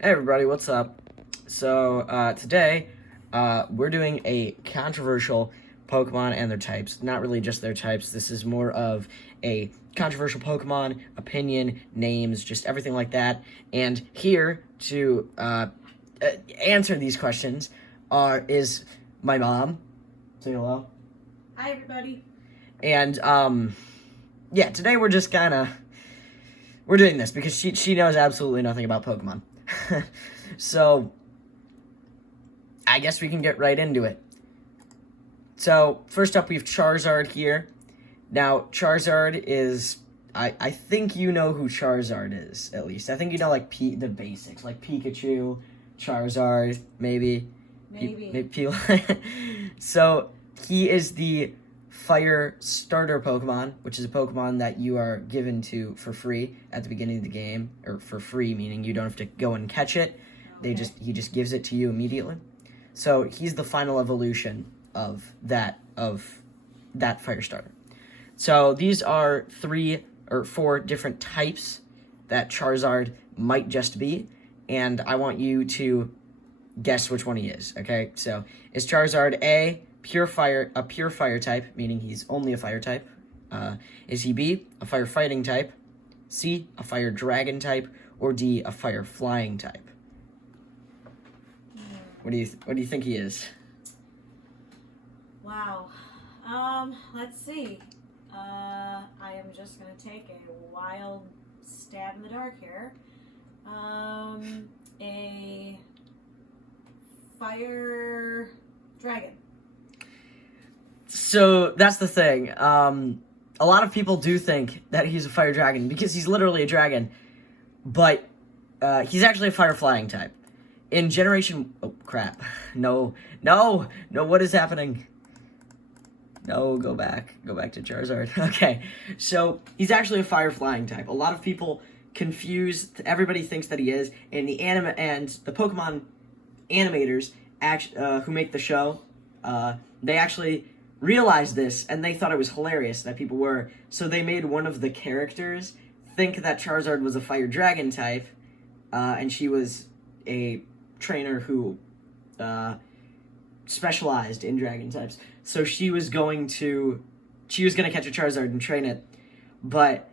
Hey everybody, what's up? So today we're doing a controversial Pokemon and their types. Not really just their types. This is more of a controversial Pokemon opinion, names, just everything like that. And here to answer these questions is my mom. Say hello. Hi, everybody. And yeah, today we're just we're doing this because she knows absolutely nothing about Pokemon. So, I guess we can get right into it. So, first up, we have Charizard here. Now, Charizard is... I think you know who Charizard is, at least. I think you know, like, the basics. Like, Pikachu, Charizard, maybe. Maybe. So, he is the Fire Starter Pokemon, which is a Pokemon that you are given to for free at the beginning of the game. Or for free, meaning you don't have to go and catch it. He just gives it to you immediately. So he's the final evolution of that fire starter. So these are 3 or 4 different types that Charizard might just be, and I want you to guess which one he is. Okay, so is Charizard a pure fire type, meaning he's only a fire type? Is he B, a fire fighting type? C, a fire dragon type? Or D, a fire flying type? What do you think he is? Wow. Let's see. I am just gonna take a wild stab in the dark here. A fire dragon. So that's the thing. A lot of people do think that he's a fire dragon because he's literally a dragon, but he's actually a fire flying type. In Generation... Oh, crap. No. What is happening? No, go back. Go back to Charizard. Okay, so he's actually a fire flying type. A lot of people confuse... Everybody thinks that he is, and the Pokemon animators who make the show, they actually realized this, and they thought it was hilarious that people were. So they made one of the characters think that Charizard was a fire dragon type, and she was a trainer who specialized in dragon types. So she was going to catch a Charizard and train it, but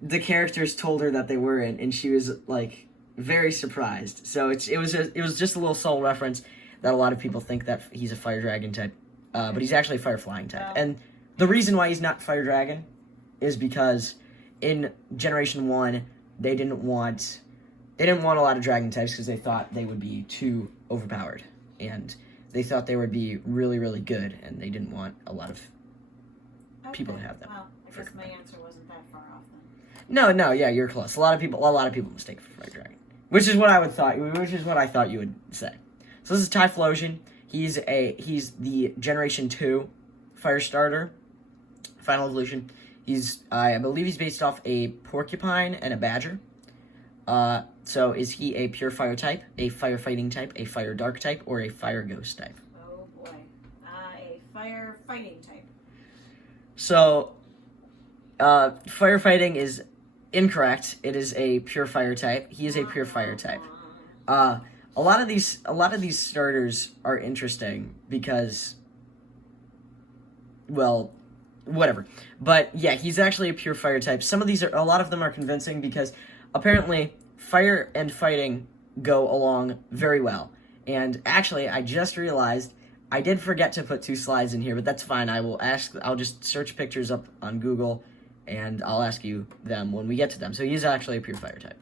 the characters told her that they weren't, and she was like very surprised. So it was just a little subtle reference that a lot of people think that he's a fire dragon type, but he's actually a fire flying type. Wow. And the reason why he's not fire dragon is because in Generation 1 they didn't want a lot of dragon types because they thought they would be too overpowered, and they thought they would be really, really good, and they didn't want a lot of people to have them. Well, I guess my answer wasn't that far off then. No, yeah, you're close. A lot of people mistake it for fire dragon, which is what I thought you would say. So this is Typhlosion. He's the Generation 2 fire starter, final evolution. I believe he's based off a porcupine and a badger. So is he a pure fire type, a fire fighting type, a fire dark type, or a fire ghost type? Oh boy. A fire fighting type. So, firefighting is incorrect. It is a pure fire type. He is a pure fire type. A lot of these starters are interesting because, well, whatever. But yeah, he's actually a pure fire type. A lot of them are convincing because apparently fire and fighting go along very well. And actually, I just realized I did forget to put 2 slides in here, but that's fine. I'll just search pictures up on Google, and I'll ask you them when we get to them. So he's actually a pure fire type.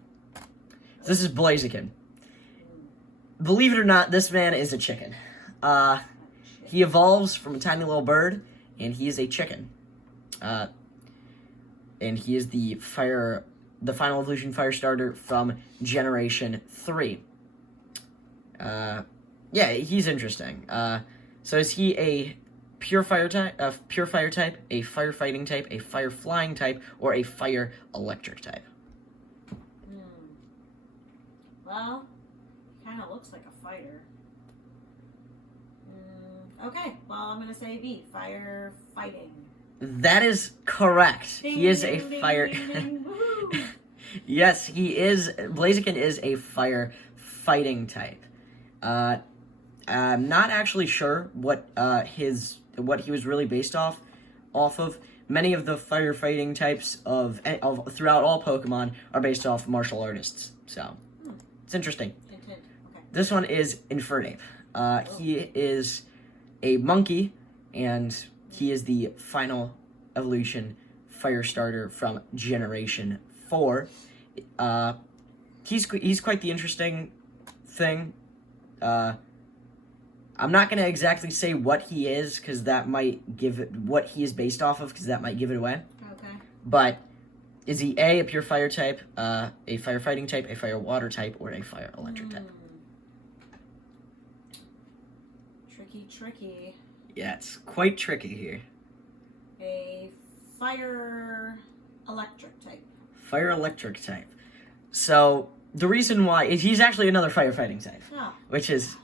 So this is Blaziken. Believe it or not, this man is a chicken. He evolves from a tiny little bird, and he is a chicken. And he is the final evolution fire starter from Generation 3. Yeah, he's interesting. So is he a pure fire type, a firefighting type, a fire flying type, or a fire electric type? Well, kind of looks like a fighter. Okay, well, I'm going to say B, fire fighting. That is correct. Ding, He is ding, a ding, fire... ding, ding, Yes, he is. Blaziken is a fire fighting type. I'm not actually sure what he was really based off of. Many of the firefighting types of throughout all Pokemon are based off martial artists. So it's interesting. Okay. This one is Infernape. He is a monkey, and he is the final evolution fire starter from Generation 4. He's quite the interesting thing. I'm not going to exactly say what he is, because that might give it, what he is based off of, because that might give it away. Okay. But is he a pure fire type, a firefighting type, a fire water type, or a fire electric type? Tricky. Yeah, it's quite tricky here. A fire electric type. Fire electric type. So the reason why is he's actually another firefighting type, which is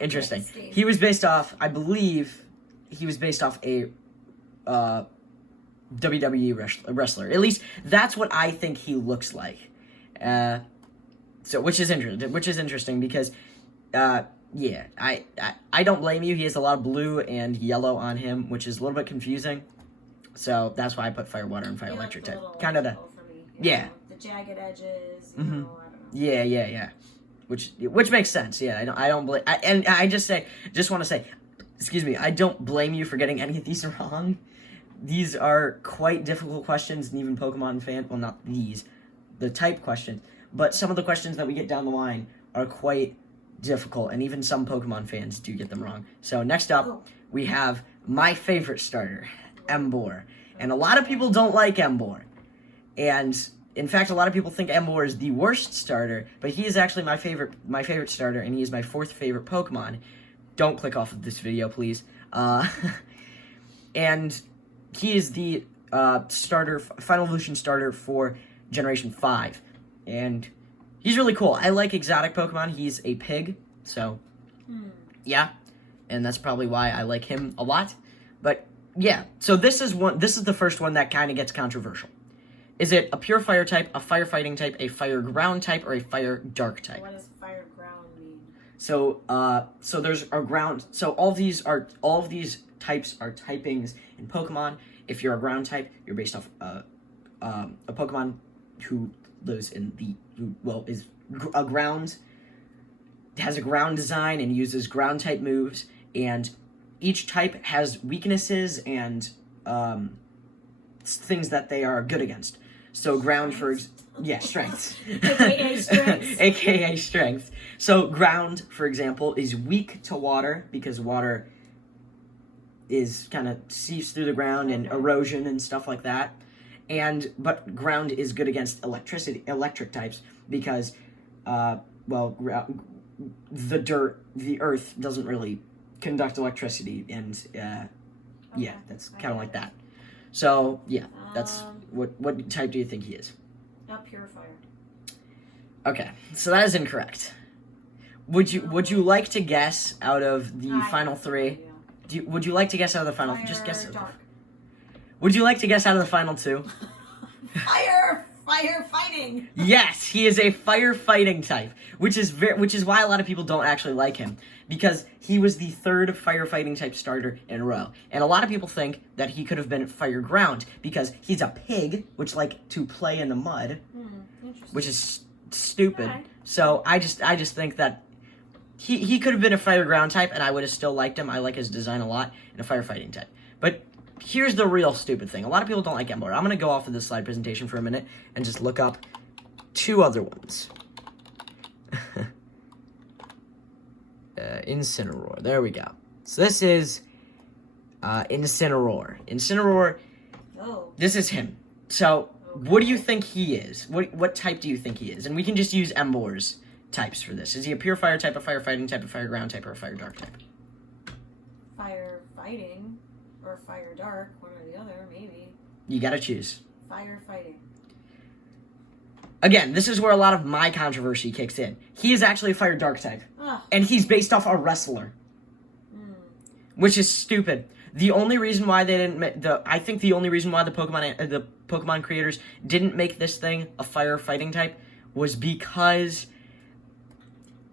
interesting. He was based off, I believe, a WWE wrestler. At least that's what I think he looks like. So which is interesting because, yeah, I don't blame you. He has a lot of blue and yellow on him, which is a little bit confusing. So that's why I put fire water and fire electric type. Kind of yeah. The jagged edges. I don't know. Yeah. Which makes sense. Yeah, I don't blame. I just want to say, excuse me. I don't blame you for getting any of these wrong. These are quite difficult questions, and even Pokemon fan. Well, not these, the type questions, but some of the questions that we get down the line are quite difficult, and even some Pokemon fans do get them wrong. So next up, we have my favorite starter, Emboar, and a lot of people don't like Emboar, and in fact, a lot of people think Emboar is the worst starter, but he is actually my favorite starter, and he is my 4th favorite Pokemon. Don't click off of this video, please. And he is the final evolution starter for Generation 5, and he's really cool. I like exotic Pokemon. He's a pig, so yeah, and that's probably why I like him a lot. But yeah, so this is the first one that kind of gets controversial. Is it a pure fire type, a firefighting type, a fire ground type, or a fire dark type? What does fire ground mean? So there's a ground. So all of these types are typings in Pokemon. If you're a ground type, you're based off a Pokemon who lives in is a ground, has a ground design and uses ground type moves, and each type has weaknesses and things that they are good against. So ground strengths. AKA strengths. AKA strength. So ground, for example, is weak to water because water is kind of seeps through the ground and erosion and stuff like that. But ground is good against electric types because, the earth doesn't really conduct electricity, and yeah, that's kind of like that. So yeah, that's what type do you think he is? A pure fire. Okay, so that is incorrect. Would you like to guess out of the final 3? Would you like to guess out of the final? Just guess. Would you like to guess out of the final 2? Fire fighting. Yes, he is a firefighting type, which is why a lot of people don't actually like him, because he was the 3rd firefighting type starter in a row, and a lot of people think that he could have been fire ground because he's a pig, which like to play in the mud, which is stupid. Okay. So I just think that he could have been a fire ground type, and I would have still liked him. I like his design a lot, and a firefighting type, but. Here's the real stupid thing. A lot of people don't like Emboar. I'm going to go off of this slide presentation for a minute and just look up 2 other ones. Incineroar. There we go. So this is Incineroar. Incineroar, this is him. So what do you think he is? What type do you think he is? And we can just use Emboar's types for this. Is he a pure fire type, a firefighting type, a fire ground type, or a fire dark type? Fire fighting. Or fire dark, one or the other, maybe. You gotta choose. Fire fighting. Again, this is where a lot of my controversy kicks in. He is actually a fire dark type. And he's based off a wrestler. Which is stupid. The only reason why they didn't... I think the only reason why the Pokemon creators didn't make this thing a fire fighting type was because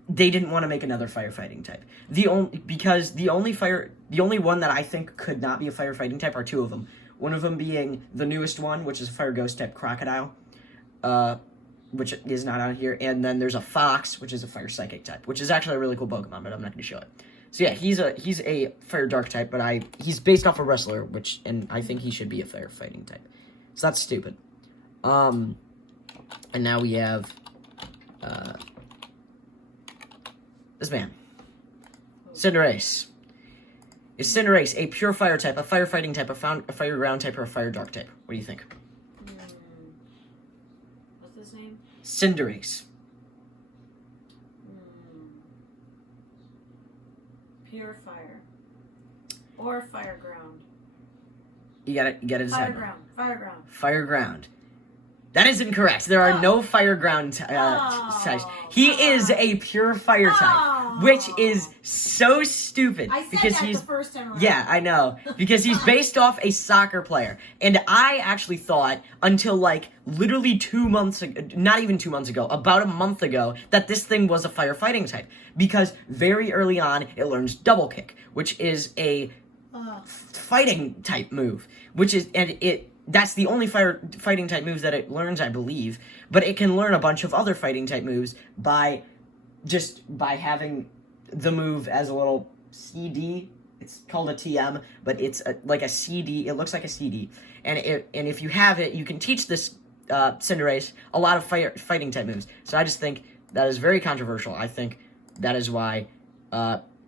they didn't want to make another firefighting type. The only one that I think could not be a firefighting type are two of them. One of them being the newest one, which is a fire ghost type Crocodile, which is not on here, and then there's a Fox, which is a fire psychic type, which is actually a really cool Pokemon, but I'm not going to show it. So yeah, he's a fire dark type, but he's based off a wrestler, and I think he should be a firefighting type. So that's stupid. And now we have this man, Cinderace. Is Cinderace a pure fire type, a firefighting type, a fire ground type, or a fire dark type? What do you think? What's his name? Cinderace. Pure fire. Or fire ground. You gotta decide. Fire ground. Fire ground. That is incorrect. There are no fire ground types. He is a pure fire type, which is so stupid. I said because that he's the first time around. Yeah, I know. Because he's based off a soccer player. And I actually thought until like literally 2 months ago, not even 2 months ago, about a month ago, that this thing was a firefighting type. Because very early on, it learns double kick, which is a fighting type move, that's the only fighting type moves that it learns, I believe. But it can learn a bunch of other fighting type moves by having the move as a little CD. It's called a TM, but it's like a CD. It looks like a CD, and if you have it, you can teach this Cinderace a lot of fighting type moves. So I just think that is very controversial. I think that is why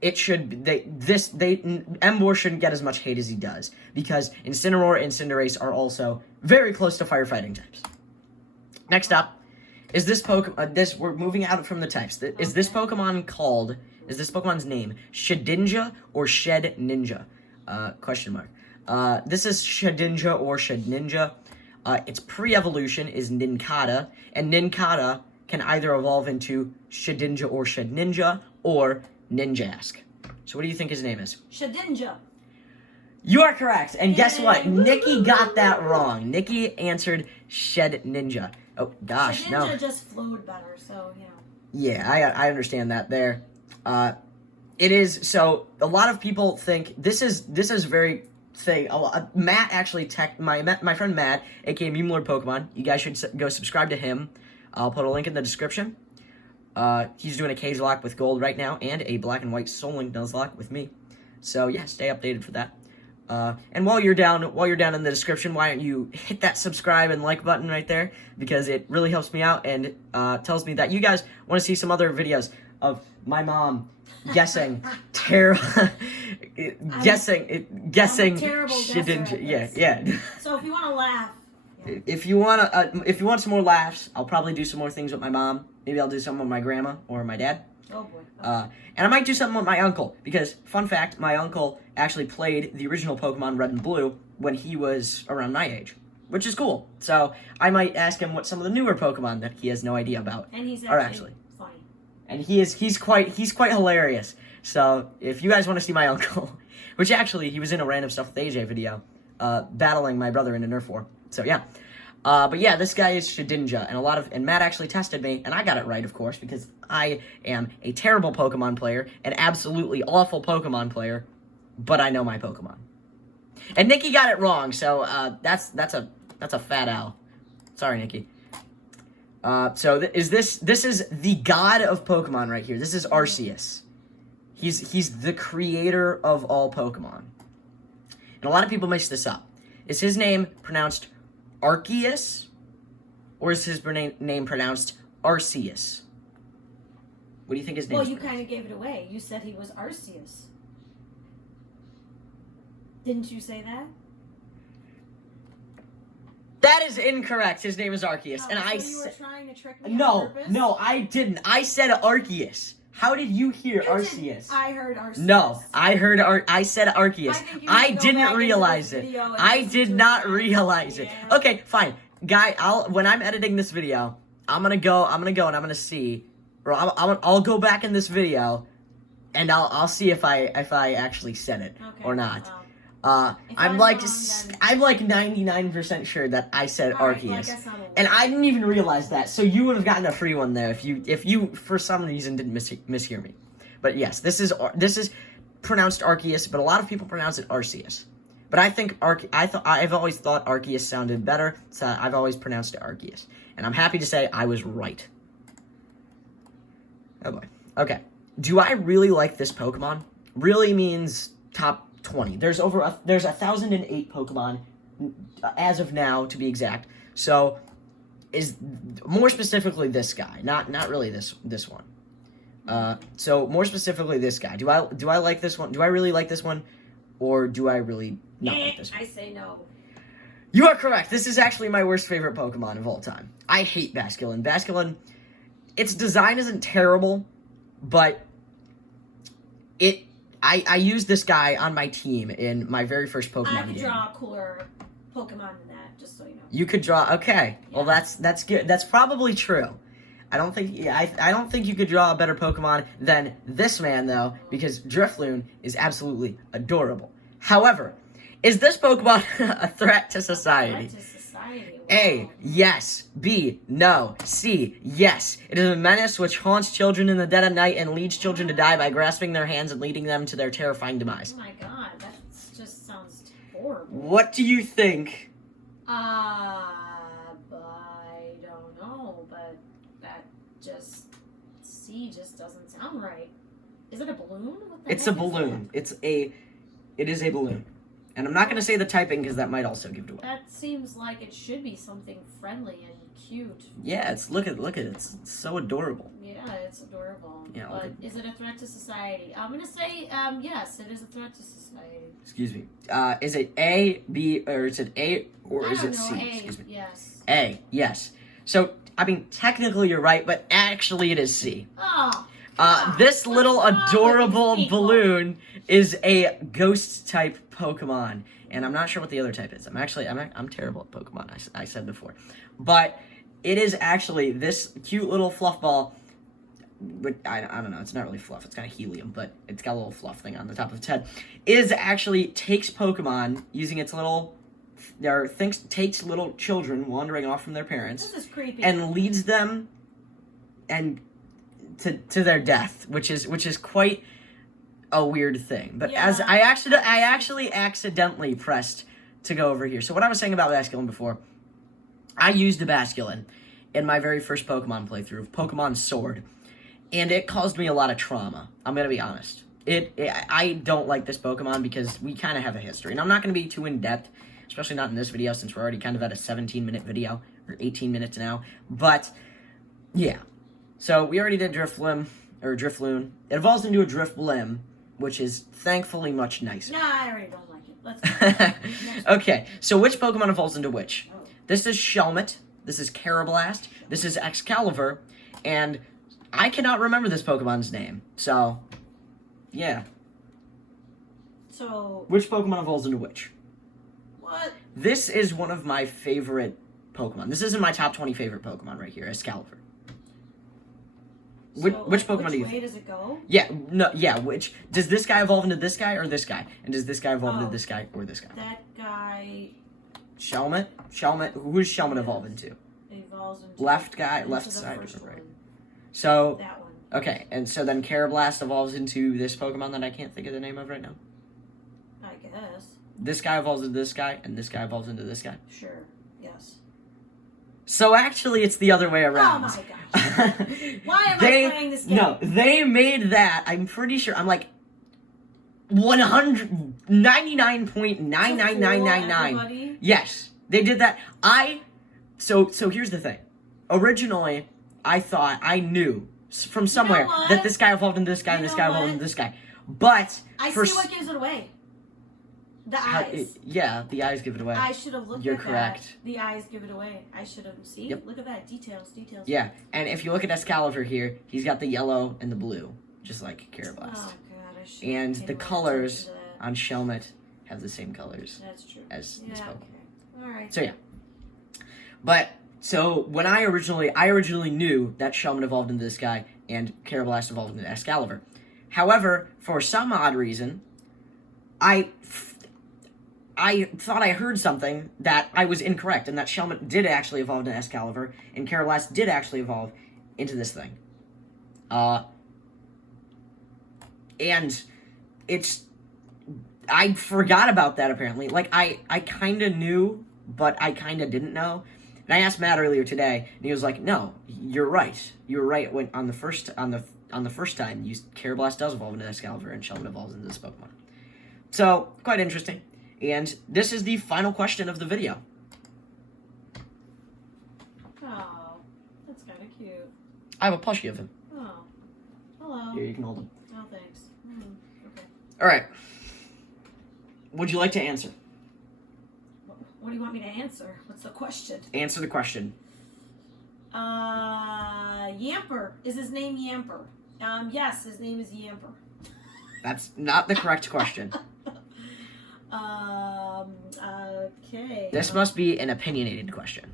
it should Emboar shouldn't get as much hate as he does, because Incineroar and Cinderace are also very close to firefighting types. Next up is this Pokemon. We're moving out from the types. Is this Pokemon's name Shedinja or Shedninja? Question mark. This is Shedinja or Shedninja. Its pre-evolution is Nincada, and Nincada can either evolve into Shedinja or Shedninja or Ninjask. So what do you think his name is? Shedinja. You are correct. And guess what? Yay. Nikki got that wrong. Nikki answered Shedninja. Oh, gosh, no. Shedinja just flowed better, so, you know. Yeah, I understand that there. It is, so a lot of people think this is very thing. Matt actually my friend Matt, aka Meme Pokemon. You guys should go subscribe to him. I'll put a link in the description. He's doing a cage lock with gold right now, and a black and white Soul Link Nuzlocke with me. So yeah, stay updated for that. And while you're down in the description, why don't you hit that subscribe and like button right there, because it really helps me out and tells me that you guys want to see some other videos of my mom guessing guessing Shedinja. Yeah. So if you want to laugh. Yeah. If you want some more laughs, I'll probably do some more things with my mom. Maybe I'll do something with my grandma or my dad. Oh boy. And I might do something with my uncle, because, fun fact, my uncle actually played the original Pokemon Red and Blue when he was around my age, which is cool. So I might ask him what some of the newer Pokemon that he has no idea about and he's are actually funny. And he's quite hilarious. So if you guys want to see my uncle, which actually he was in a random stuff with AJ video, battling my brother in a Nerf war. So yeah. But yeah, this guy is Shedinja, and Matt actually tested me, and I got it right, of course, because I am a terrible Pokemon player, an absolutely awful Pokemon player, but I know my Pokemon. And Nikki got it wrong, so that's a fat L. Sorry, Nikki. So this is the god of Pokemon right here. This is Arceus. He's the creator of all Pokemon, and a lot of people mix this up. Is his name pronounced Arceus, or is his name pronounced Arceus? What do you think his name is? Well, you kind of gave it away. You said he was Arceus. Didn't you say that? That is incorrect. His name is Arceus. Oh, and so you were trying to trick me No, on purpose? no, I didn't. I said Arceus. How did you hear Arceus? I heard Arceus. No, I said Arceus. I didn't realize it. I did not realize it. Okay, fine. Guy, when I'm editing this video, I'm gonna go and I'm gonna see, or I'll go back in this video, and I'll see if I actually said it or not. I'm I'm like wrong, then- I'm like 99% sure that I said All right, Arceus. well, I guess I'm a And winner. I didn't even realize that, so you would have gotten a free one there if you for some reason didn't mishear me. But yes, this is pronounced Arceus, but a lot of people pronounce it Arceus. But I think I've always thought Arceus sounded better, so I've always pronounced it Arceus. And I'm happy to say I was right. Oh boy. Okay. Do I really like this Pokemon? Really means top 20. There's 1,008 Pokemon as of now, to be exact. So is more specifically this guy, not really this one. So more specifically this guy. Do I like this one? Do I really like this one, or do I really not like this one? I say no. You are correct. This is actually my worst favorite Pokemon of all time. I hate Basculin. Basculin, its design isn't terrible, but I used this guy on my team in my very first Pokemon I could game. draw a cooler Pokemon than that, just so you know. You could draw. Okay, well Yeah. that's good. That's probably true. I don't think you could draw a better Pokemon than this man though, because Drifloon is absolutely adorable. However, is this Pokemon a threat to society? Threat to society. A, Wow. yes. B, no. C, yes. It is a menace which haunts children in the dead of night and leads children to die by grasping their hands and leading them to their terrifying demise. Oh my god, that just sounds horrible. What do you think? I don't know, but that just just doesn't sound right. Is it a balloon? What the It's a heck is balloon. It is a balloon. And I'm not going to say the typing because that might also give it away. That seems like it should be something friendly and cute. Yeah, look at it. It's so adorable. Yeah, it's adorable. Yeah, but look is it a threat to society? I'm gonna say yes, it is a threat to society. Excuse me. Is it A, B, or is it A, or I is don't it know, C? A, Excuse me. yes. A, yes. So, I mean, technically you're right, but actually it is C. Oh. This what's little wrong with adorable these people? balloon is a ghost type Pokemon, and I'm not sure what the other type is. I'm terrible at Pokemon. I said before, but it is actually this cute little fluff ball. But I don't know. It's not really fluff. It's kind of helium, but it's got a little fluff thing on the top of its head. Is actually takes Pokemon using its little. Takes little children wandering off from their parents This is creepy. and leads them and to their death, which is quite a weird thing. But Yeah. as I actually accidentally pressed to go over here. So what I was saying about Basculin before, I used a Basculin in my very first Pokemon playthrough of Pokemon Sword, and it caused me a lot of trauma. I'm gonna be honest. I don't like this Pokemon because we kind of have a history, and I'm not gonna be too in depth, especially not in this video since we're already kind of at a 17-minute video or 18 minutes now. But yeah, so we already did Drifloon. It evolves into a Drifblim, which is thankfully much nicer. Nah, I already don't like it. Let's go. Okay, so which Pokemon evolves into which? Oh. This is Shelmet, this is Carablast, this is Excalibur, and I cannot remember this Pokemon's name. So, yeah. So, Which Pokemon evolves into which? what? This is one of my favorite Pokemon. This is in my top 20 favorite Pokemon right here, Excalibur. Which Pokemon do you Which way think? does it go? Which does this guy evolve into this guy or this guy? And does this guy evolve into Oh. this guy or this guy? That guy Shelmet? Who does Shelmet evolve into? evolves into Left guy, into left the side, first or right? one. So, That one. okay, and so then Carablast evolves into this Pokemon that I can't think of the name of right now. I guess. This guy evolves into this guy, and this guy evolves into this guy. Sure. Yes. So actually, it's the other way Oh around. my gosh. Why am I playing this game? No, they made that. I'm pretty sure. I'm like 199.99999. Everybody? Yes, they did that. So here's the thing. Originally, I thought I knew from somewhere what? that this guy evolved into this guy and You this know guy evolved what? into this guy. But I for see what gives it away. The how- eyes. yeah, the eyes give it away. I should have looked You're at correct. that. The eyes give it away. I should have. See? Yep. Look at that. Details. Yeah, and if you look at Excalibur here, he's got the yellow and the blue, just like Oh, Carablast. God. I should And have the paid more colors attention to that. on Shelmet have the same colors That's true. as this Yeah, Pokemon. okay. Alright. So yeah. But so when I originally knew that Shelmet evolved into this guy and Carablast evolved into Excalibur. However, for some odd reason, I thought I heard something that I was incorrect, and that Shelmet did actually evolve into Excalibur, and Karablas did actually evolve into this thing. And it's... I forgot about that, apparently. Like, I kind of knew, but I kind of didn't know. And I asked Matt earlier today, and he was like, "No, you're right. You were right when on the first time, Karablas does evolve into Excalibur, and Shelmet evolves into this Pokemon." So, quite interesting. And this is the final question of the video. Oh, that's kind of cute. I have a plushie of him. Oh, hello. Here, you can hold him. Oh, thanks. Okay. All right. Would you like to answer? What do you want me to answer? What's the question? Answer the question. Yamper. Is his name Yamper? Yes, his name is Yamper. That's not the correct question. Okay. This must be an opinionated question.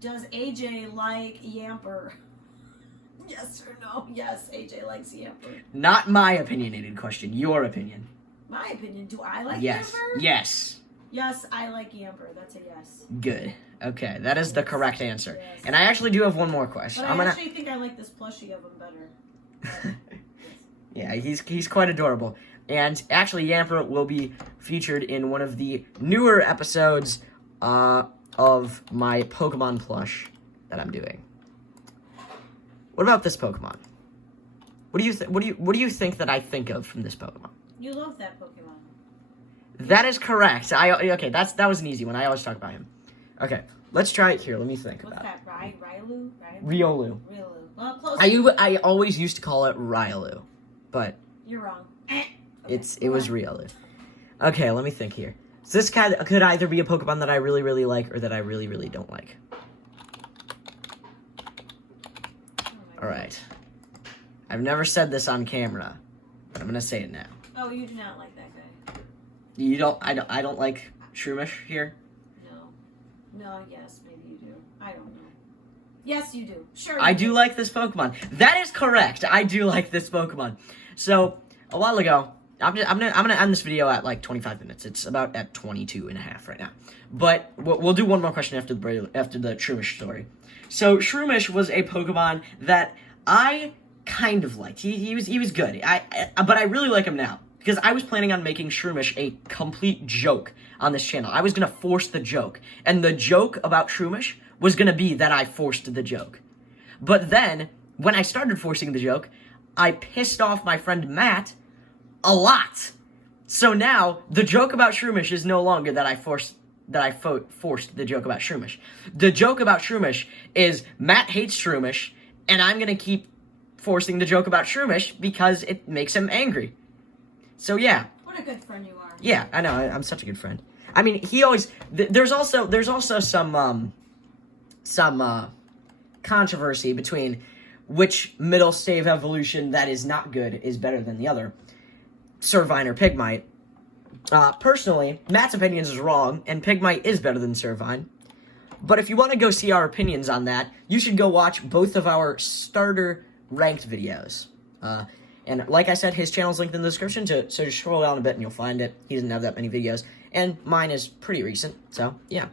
Does AJ like Yamper? Yes or no? Yes, AJ likes Yamper. Not my opinionated question. Your opinion. My opinion. Do I like Yes. Yamper? Yes. Yes, I like Yamper. That's a yes. Good. Okay, that is the correct answer. Yes. And I actually do have one more question. But I actually think I like this plushie of him better. Yeah, he's quite adorable. And actually, Yamper will be featured in one of the newer episodes of my Pokemon plush that I'm doing. What about this Pokemon? What do you think that I think of from this Pokemon? You love that Pokemon. That is correct. Okay, that was an easy one. I always talk about him. Okay, let's try it here. Let me think What's about that? Riolu? Riolu. Well, close. I always used to call it Riolu, but You're wrong. it was Riolu. Okay, let me think here. So this could either be a Pokemon that I really, really like or that I really, really don't like. All right. I've never said this on camera, but I'm gonna say it now. Oh, you do not like that guy. You don't. I don't like Shroomish here. No, yes, maybe you do. I don't know. Yes, you do. Sure. I do like this Pokemon. That is correct. I do like this Pokemon. So a while ago, I'm gonna end this video at like 25 minutes. It's about at 22 and a half right now. But we'll do one more question after the Shroomish story. So Shroomish was a Pokemon that I kind of liked. He was good. But I really like him now because I was planning on making Shroomish a complete joke on this channel. I was gonna force the joke, and the joke about Shroomish was gonna be that I forced the joke. But then when I started forcing the joke, I pissed off my friend Matt a lot. So now the joke about Shroomish is no longer that I forced the joke about Shroomish. The joke about Shroomish is Matt hates Shroomish, and I'm gonna keep forcing the joke about Shroomish because it makes him angry. So yeah. What a good friend you are. Yeah, I know. I'm such a good friend. I mean, he always. There's also some controversy between which middle stave evolution that is not good is better than the other, Servine or Pigmite. Personally, Matt's opinions is wrong, and Pigmite is better than Servine. But if you want to go see our opinions on that, you should go watch both of our starter ranked videos. And like I said, his channel's linked in the description, so just scroll down a bit and you'll find it. He doesn't have that many videos. And mine is pretty recent, so yeah.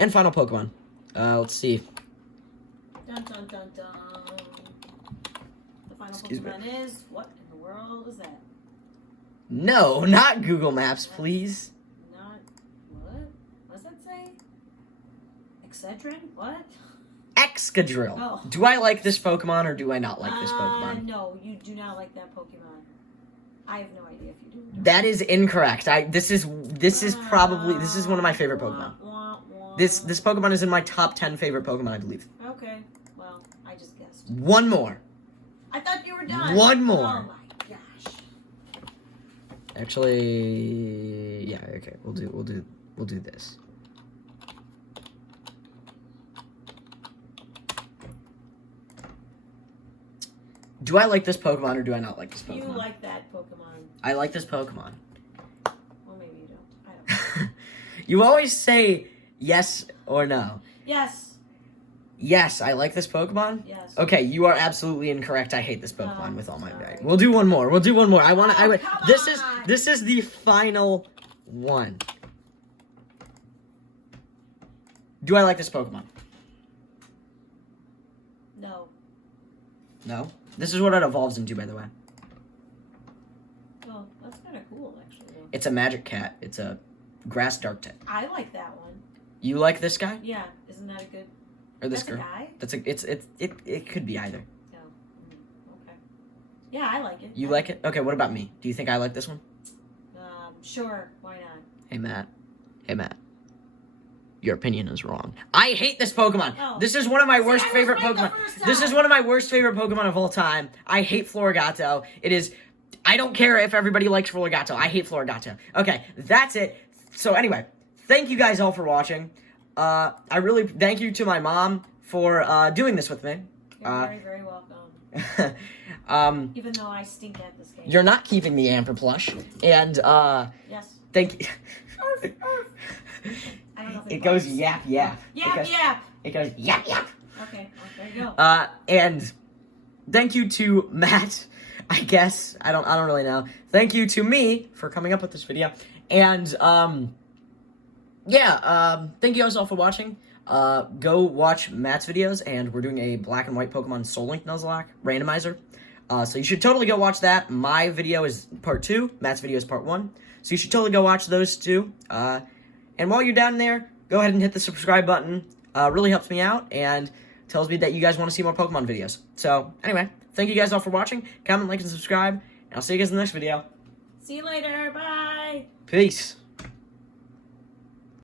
And final Pokemon. Let's see. Dun dun dun dun. The final Excuse me. Pokemon is, what in the world is that? No, not Google Maps, please. Not, what? What does that say? Excedrin? What? Excadrill. Oh. Do I like this Pokemon or do I not like this Pokemon? No, you do not like that Pokemon. I have no idea if you do or don't. That is incorrect. This is probably one of my favorite Pokemon. This Pokemon is in my top 10 favorite Pokemon, I believe. Okay, well, I just guessed. One more. I thought you were done. One more. Oh my gosh. Actually, yeah, okay. We'll do this. Do I like this Pokemon or do I not like this Pokemon? You like that Pokemon. I like this Pokemon. Well, maybe you don't. I don't know. You always say yes or no. Yes. Yes, I like this Pokemon? Yes. Okay, you are absolutely incorrect. I hate this Pokemon with all my sorry. might. We'll do one more. I want to. Oh, come This is the final 1. Do I like this Pokemon? No. No. This is what it evolves into, by the way. Oh, that's kind of cool, actually. It's a magic cat. It's a grass dark type. I like that one. You like this guy? Yeah, isn't that a good... Or this That's girl? a guy? It could be either. No. Okay. Yeah, I like it. You like it? Okay, what about me? Do you think I like this one? Sure, why not? Hey, Matt. Hey, Matt. Your opinion is wrong. I hate this Pokemon. Oh. This is one of my worst I was favorite right the Pokemon. first This is time. one of my worst favorite Pokemon of all time. I hate Florigato. It is... I don't care if everybody likes Florigato. I hate Florigato. Okay, that's it. So anyway, thank you guys all for watching. I really thank you to my mom for doing this with me. You're very, very welcome. Even though I stink at this game. You're not keeping the Amber plush, and Yes. thank you. Arf, arf. I don't know if It goes works. yap yap. Yap, yap. It goes yap yap. Okay, well, there you go. And thank you to Matt. I guess I don't really know. Thank you to me for coming up with this video, and thank you guys all for watching. Go watch Matt's videos, and we're doing a black and white Pokemon Soul Link Nuzlocke randomizer. So you should totally go watch that. My video is part 2. Matt's video is part 1. So you should totally go watch those two. And while you're down there, go ahead and hit the subscribe button. Really helps me out and tells me that you guys want to see more Pokemon videos. So anyway, thank you guys all for watching. Comment, like, and subscribe. And I'll see you guys in the next video. See you later. Bye. Peace.